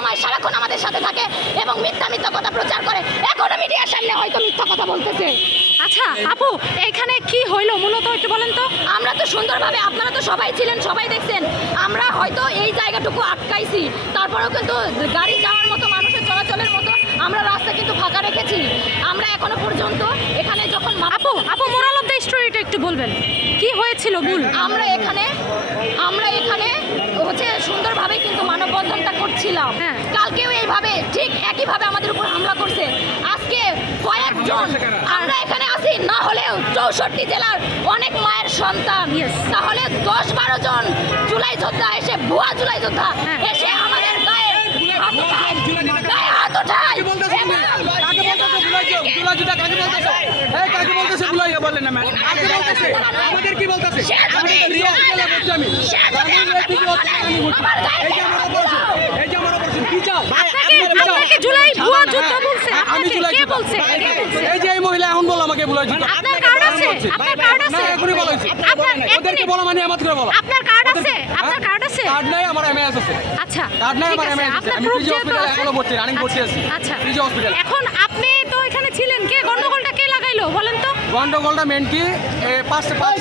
সময় সারাক্ষণ আমাদের সাথে থাকে এবং মিথ্যা মিথ্যা কথা প্রচার করে। এখনও মিডিয়ার সামনে হয়তো মিথ্যা কথা বলতেছে। আচ্ছা আপু এখানে কি হইল মূলত একটু বলেন তো? আমরা তো সুন্দরভাবে আপনারা তো সবাই ছিলেন সবাই দেখছেন। আমরা হয়তো এই জায়গাটুকু আটকাইছি। তারপরেও কিন্তু গাড়ি যাওয়ার মতো মানুষের চলাচলের মতো আমরা রাস্তা কিন্তু ফাঁকা রেখেছি। আমরা এখনও পর্যন্ত এখানে যখন আপু আপু মোরাল অফ দ্য স্টোরিটা একটু বলবেন। কি হয়েছিল মূল আমরা এখানে আমরা এখানে করছিলাম হ্যাঁ। কালকেও এইভাবে ঠিক একইভাবে আমাদের উপর হামলা করছে। আজকে কয়েকজন আমরা এখানে আছি না হলেও চৌষট্টি জেলার অনেক মায়ের সন্তান। তাহলে দশ বারো জন জুলাই যোদ্ধা এসে ভুয়া জুলাই যোদ্ধা হ্যাঁ। এসে আমাদের গায়ে হাত? আমাদের কি বলতেছে? আমি। জুলাই ভুয়া যুদ্ধ হ্যাঁ। বলছে আমি জুলাই কে বলছে এই যে এই মহিলা এখন বলো আমাকে বুলাই যুদ্ধ। আপনার কার্ড আছে আপনার কার্ড আছে না, এখনই বলা ওদেরকে বলা মানে করে বলা। আপনার কার্ড আছে আপনার? কার্ড আছে কার্ড নাই, আমার এমএএস আছে। আচ্ছা কার্ড নাই, আমার আছে এমএএস আছে। আমি যেহেতু হসপিটালে এখনও ভর্তি, রানিং ভর্তি আছি। আচ্ছা পিজি হসপিটালে। এখন আপনি তো এখানে ছিলেন কে গন্ডগোলটা কে লাগাইলো বলেন তো গন্ডগোলটা মেন কি পাঁচ পাঁচ